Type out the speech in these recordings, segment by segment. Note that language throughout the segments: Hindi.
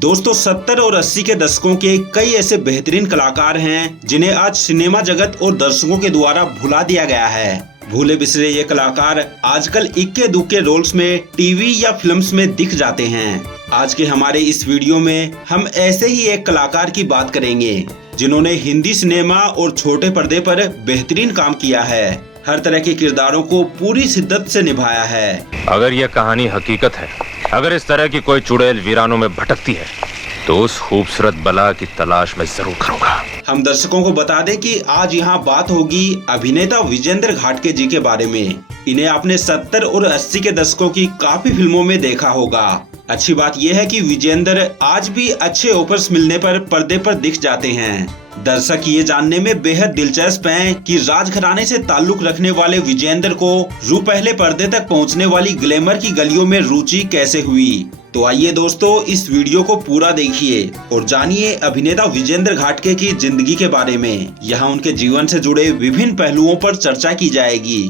दोस्तों 70 और 80 के दशकों के कई ऐसे बेहतरीन कलाकार हैं जिन्हें आज सिनेमा जगत और दर्शकों के द्वारा भुला दिया गया है। भूले बिसरे ये कलाकार आजकल इक्के दुक्के रोल्स में टीवी या फिल्म्स में दिख जाते हैं। आज के हमारे इस वीडियो में हम ऐसे ही एक कलाकार की बात करेंगे जिन्होंने हिंदी सिनेमा और छोटे पर्दे पर बेहतरीन काम किया है। हर तरह के किरदारों को पूरी शिद्दत से निभाया है। अगर यह कहानी हकीकत है, अगर इस तरह की कोई चुड़ैल वीरानों में भटकती है तो उस खूबसूरत बला की तलाश में जरूर करूंगा। हम दर्शकों को बता दें कि आज यहाँ बात होगी अभिनेता विजेंद्र घाटगे जी के बारे में। इन्हें आपने 70 और 80 के दशकों की काफी फिल्मों में देखा होगा। अच्छी बात यह है कि विजेंद्र आज भी अच्छे ऑफर्स मिलने पर पर्दे पर दिख जाते हैं। दर्शक ये जानने में बेहद दिलचस्प हैं कि राजघराने से ताल्लुक रखने वाले विजेंद्र को रूह पहले पर्दे तक पहुंचने वाली ग्लैमर की गलियों में रुचि कैसे हुई। तो आइए दोस्तों, इस वीडियो को पूरा देखिए और जानिए अभिनेता विजेंद्र घाटगे की जिंदगी के बारे में। यहाँ उनके जीवन से जुड़े विभिन्न पहलुओं पर चर्चा की जाएगी।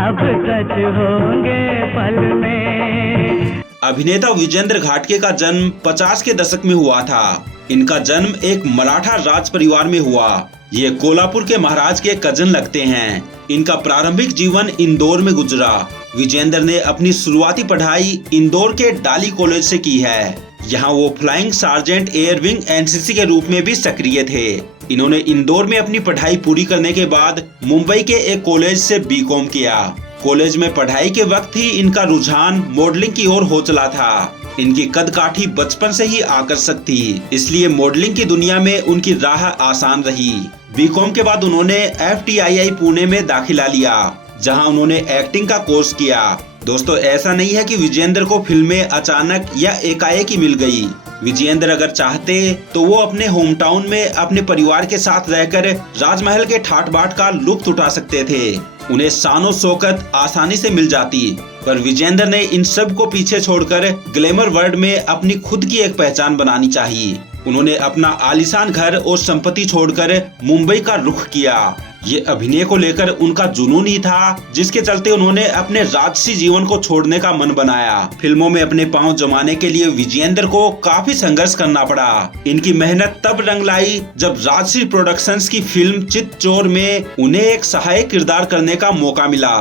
अब सच होंगे पल में। अभिनेता विजेंद्र घाटगे का जन्म 50 के दशक में हुआ था। इनका जन्म एक मराठा राज परिवार में हुआ। ये कोल्हापुर के महाराज के कजन लगते हैं। इनका प्रारंभिक जीवन इंदौर में गुजरा। विजेंद्र ने अपनी शुरुआती पढ़ाई इंदौर के डाली कॉलेज से की है। यहाँ वो flying sergeant air wing NCC के रूप में भी सक्रिय थे। इन्होंने इंदौर में अपनी पढ़ाई पूरी करने के बाद मुंबई के एक कॉलेज से बीकॉम किया। कॉलेज में पढ़ाई के वक्त ही इनका रुझान मॉडलिंग की ओर हो चला था। इनकी कदकाठी बचपन से ही आकर्षक थी, इसलिए मॉडलिंग की दुनिया में उनकी राह आसान रही। बीकॉम के बाद उन्होंने FTII पुणे में दाखिला लिया, जहां उन्होंने एक्टिंग का कोर्स किया। दोस्तों ऐसा नहीं है कि विजेंद्र को फिल्में अचानक या एकाएक ही मिल गई। विजेंद्र अगर चाहते तो वो अपने होम टाउन में अपने परिवार के साथ रहकर राजमहल के ठाट बाट का लुत्फ उठा सकते थे। उन्हें शानो शौकत आसानी से मिल जाती, पर विजेंद्र ने इन सब को पीछे छोड़कर ग्लैमर वर्ल्ड में अपनी खुद की एक पहचान बनानी चाहिए। उन्होंने अपना आलीशान घर और संपत्ति छोड़कर मुंबई का रुख किया। ये अभिनय को लेकर उनका जुनून ही था, जिसके चलते उन्होंने अपने राजसी जीवन को छोड़ने का मन बनाया। फिल्मों में अपने पांव जमाने के लिए विजेंद्र को काफी संघर्ष करना पड़ा। इनकी मेहनत तब रंग लाई जब राजश्री प्रोडक्शंस की फिल्म चितचोर में उन्हें एक सहायक किरदार करने का मौका मिला।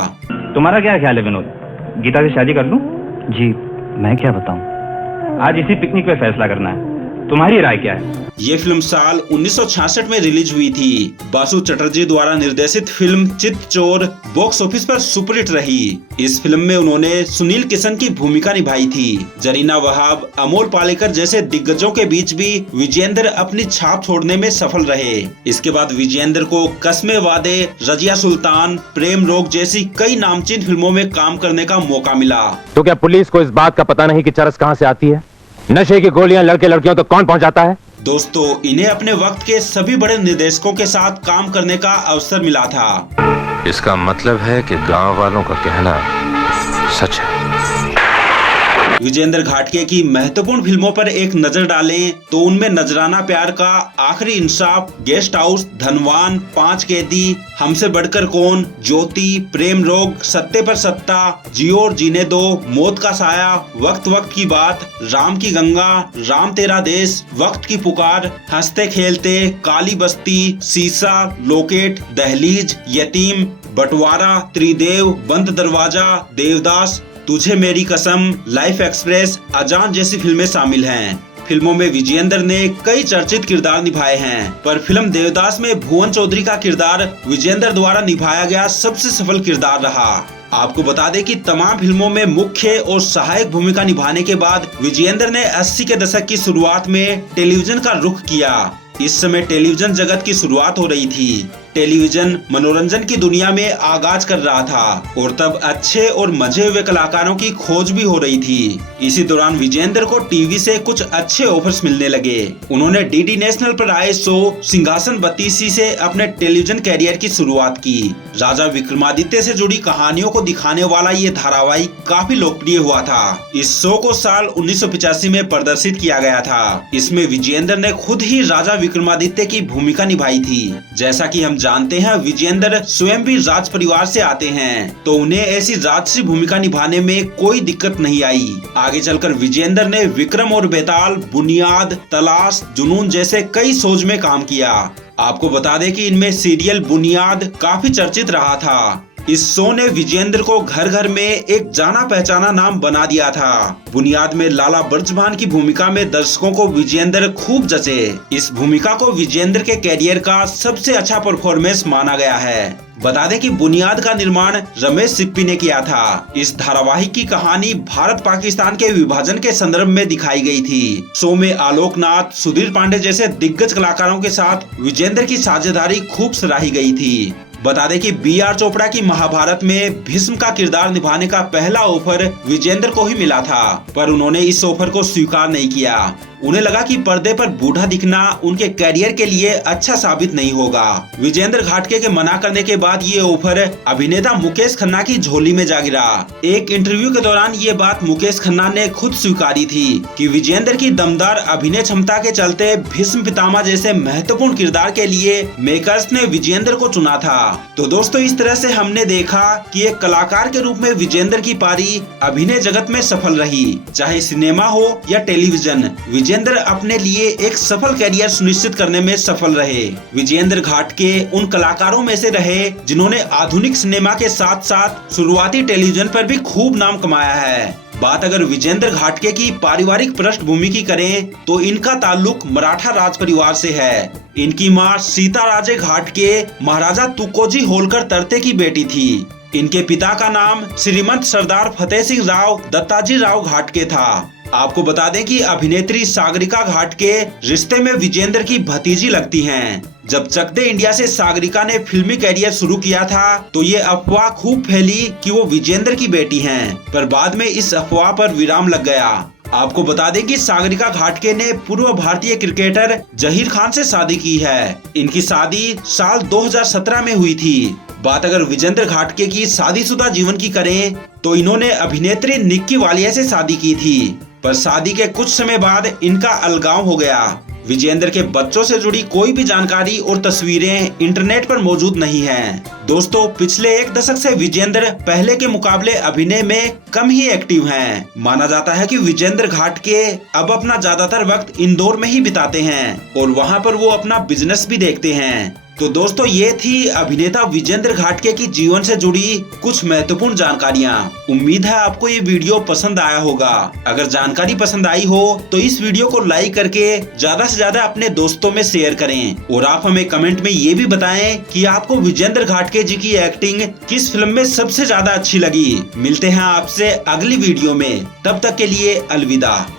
तुम्हारा क्या ख्याल है विनोद, गीता से शादी कर लूं? जी मैं क्या बताऊं, आज इसी पिकनिक पे फैसला करना है। तुम्हारी राय क्या है? ये फिल्म साल 1966 में रिलीज हुई थी। बासु चटर्जी द्वारा निर्देशित फिल्म चितचोर बॉक्स ऑफिस पर सुपरहिट रही। इस फिल्म में उन्होंने सुनील किशन की भूमिका निभाई थी। जरीना वहाब, अमोल पालेकर जैसे दिग्गजों के बीच भी विजेंद्र अपनी छाप छोड़ने में सफल रहे। इसके बाद विजेंद्र को कस्मे वादे, रजिया सुल्तान, प्रेम रोग जैसी कई नामचीन फिल्मों में काम करने का मौका मिला। तो क्या पुलिस को इस बात का पता नहीं कि चरस कहां से आती है? नशे की गोलियां लड़के लड़कियों तक कौन पहुंचाता है? दोस्तों इन्हें अपने वक्त के सभी बड़े निर्देशकों के साथ काम करने का अवसर मिला था। इसका मतलब है कि गांव वालों का कहना सच है। विजेंद्र घाटगे की महत्वपूर्ण फिल्मों पर एक नजर डालें तो उनमें नजराना प्यार का, आखिरी इंसाफ, गेस्ट हाउस, धनवान, 5 कैदी, हमसे बढ़कर कौन, ज्योति, प्रेम रोग, सत्ते पर सत्ता, जियो और जीने दो, मौत का साया, वक्त वक्त की बात, राम की गंगा, राम तेरा देश, वक्त की पुकार, हंसते खेलते, काली बस्ती, शीशा, लोकेट, दहलीज, यतीम, बंटवारा, त्रिदेव, बंद दरवाजा, देवदास, तुझे मेरी कसम, लाइफ एक्सप्रेस, अजान जैसी फिल्में शामिल हैं। फिल्मों में विजेंद्र ने कई चर्चित किरदार निभाए हैं, पर फिल्म देवदास में भुवन चौधरी का किरदार विजेंद्र द्वारा निभाया गया सबसे सफल किरदार रहा। आपको बता दें कि तमाम फिल्मों में मुख्य और सहायक भूमिका निभाने के बाद विजेंद्र ने 80 के दशक की शुरुआत में टेलीविजन का रुख किया। इस समय टेलीविजन जगत की शुरुआत हो रही थी। टेलीविजन मनोरंजन की दुनिया में आगाज कर रहा था और तब अच्छे और मजे हुए कलाकारों की खोज भी हो रही थी। इसी दौरान विजेंद्र को टीवी से कुछ अच्छे ऑफर्स मिलने लगे। उन्होंने डीडी नेशनल पर आए शो सिंहासन बत्तीसी से अपने टेलीविजन कैरियर की शुरुआत की। राजा विक्रमादित्य से जुड़ी कहानियों को दिखाने वाला ये धारावाहिक काफी लोकप्रिय हुआ था। इस शो को साल 1985 में प्रदर्शित किया गया था। इसमें विजेंद्र ने खुद ही राजा विक्रमादित्य की भूमिका निभाई थी। जैसा कि हम जानते हैं विजेंद्र स्वयं भी राज परिवार से आते हैं, तो उन्हें ऐसी राजसी भूमिका निभाने में कोई दिक्कत नहीं आई। आगे चलकर विजेंद्र ने विक्रम और बेताल, बुनियाद, तलाश, जुनून जैसे कई शोज में काम किया। आपको बता दें कि इनमें सीरियल बुनियाद काफी चर्चित रहा था। इस शो ने विजेंद्र को घर घर में एक जाना पहचाना नाम बना दिया था। बुनियाद में लाला बर्जभान की भूमिका में दर्शकों को विजेंद्र खूब जचे। इस भूमिका को विजेंद्र के कैरियर का सबसे अच्छा परफॉर्मेंस माना गया है। बता दें कि बुनियाद का निर्माण रमेश सिप्पी ने किया था। इस धारावाहिक की कहानी भारत पाकिस्तान के विभाजन के संदर्भ में दिखाई गई थी। शो में आलोक नाथ, सुधीर पांडे जैसे दिग्गज कलाकारों के साथ विजेंद्र की साझेदारी खूब सराही गई थी। बता दें कि B.R. चोपड़ा की महाभारत में भीष्म का किरदार निभाने का पहला ऑफर विजेंद्र को ही मिला था, पर उन्होंने इस ऑफर को स्वीकार नहीं किया। उन्हें लगा कि पर्दे पर बूढ़ा दिखना उनके कैरियर के लिए अच्छा साबित नहीं होगा। विजेंद्र घाटगे के मना करने के बाद ये ऑफर अभिनेता मुकेश खन्ना की झोली में जा गिरा। एक इंटरव्यू के दौरान ये बात मुकेश खन्ना ने खुद स्वीकारी थी कि विजेंद्र की दमदार अभिनय क्षमता के चलते भीष्म पितामह जैसे महत्वपूर्ण किरदार के लिए मेकर्स ने विजेंद्र को चुना था। तो दोस्तों, इस तरह से हमने देखा कि एक कलाकार के रूप में विजेंद्र की पारी अभिनय जगत में सफल रही, चाहे सिनेमा हो या टेलीविजन। विजेंद्र अपने लिए एक सफल कैरियर सुनिश्चित करने में सफल रहे। विजेंद्र घाटगे उन कलाकारों में से रहे जिन्होंने आधुनिक सिनेमा के साथ साथ शुरुआती टेलीविजन पर भी खूब नाम कमाया है। बात अगर विजेंद्र घाटगे की पारिवारिक पृष्ठभूमि की करें तो इनका ताल्लुक मराठा राज परिवार से है। इनकी मां सीताराजे घाटगे महाराजा तुकोजी होलकर तरते की बेटी थी। इनके पिता का नाम श्रीमंत सरदार फतेह सिंह राव दत्ताजी राव घाटगे था। आपको बता दें कि अभिनेत्री सागरिका घाटगे रिश्ते में विजेंद्र की भतीजी लगती हैं। जब चक दे इंडिया से सागरिका ने फिल्मी कैरियर शुरू किया था तो ये अफवाह खूब फैली कि वो विजेंद्र की बेटी हैं, पर बाद में इस अफवाह पर विराम लग गया। आपको बता दें कि सागरिका घाटगे ने पूर्व भारतीय क्रिकेटर जहीर खान से शादी की है। इनकी शादी साल 2017 में हुई थी। बात अगर विजेंद्र घाटगे की शादीशुदा जीवन की करें तो इन्होंने अभिनेत्री निक्की वालिया से शादी की थी, पर शादी के कुछ समय बाद इनका अलगाव हो गया। विजेंद्र के बच्चों से जुड़ी कोई भी जानकारी और तस्वीरें इंटरनेट पर मौजूद नहीं हैं। दोस्तों, पिछले एक दशक से विजेंद्र पहले के मुकाबले अभिनय में कम ही एक्टिव हैं। माना जाता है कि विजेंद्र घाटगे अब अपना ज्यादातर वक्त इंदौर में ही बिताते हैं और वहां पर वो अपना बिजनेस भी देखते हैं। तो दोस्तों, ये थी अभिनेता विजेंद्र घाटगे की जीवन से जुड़ी कुछ महत्वपूर्ण जानकारियाँ। उम्मीद है आपको ये वीडियो पसंद आया होगा। अगर जानकारी पसंद आई हो तो इस वीडियो को लाइक करके ज्यादा से ज्यादा अपने दोस्तों में शेयर करें और आप हमें कमेंट में ये भी बताएं कि आपको विजेंद्र घाटगे जी की एक्टिंग किस फिल्म में सबसे ज्यादा अच्छी लगी। मिलते हैं आपसे अगली वीडियो में, तब तक के लिए अलविदा।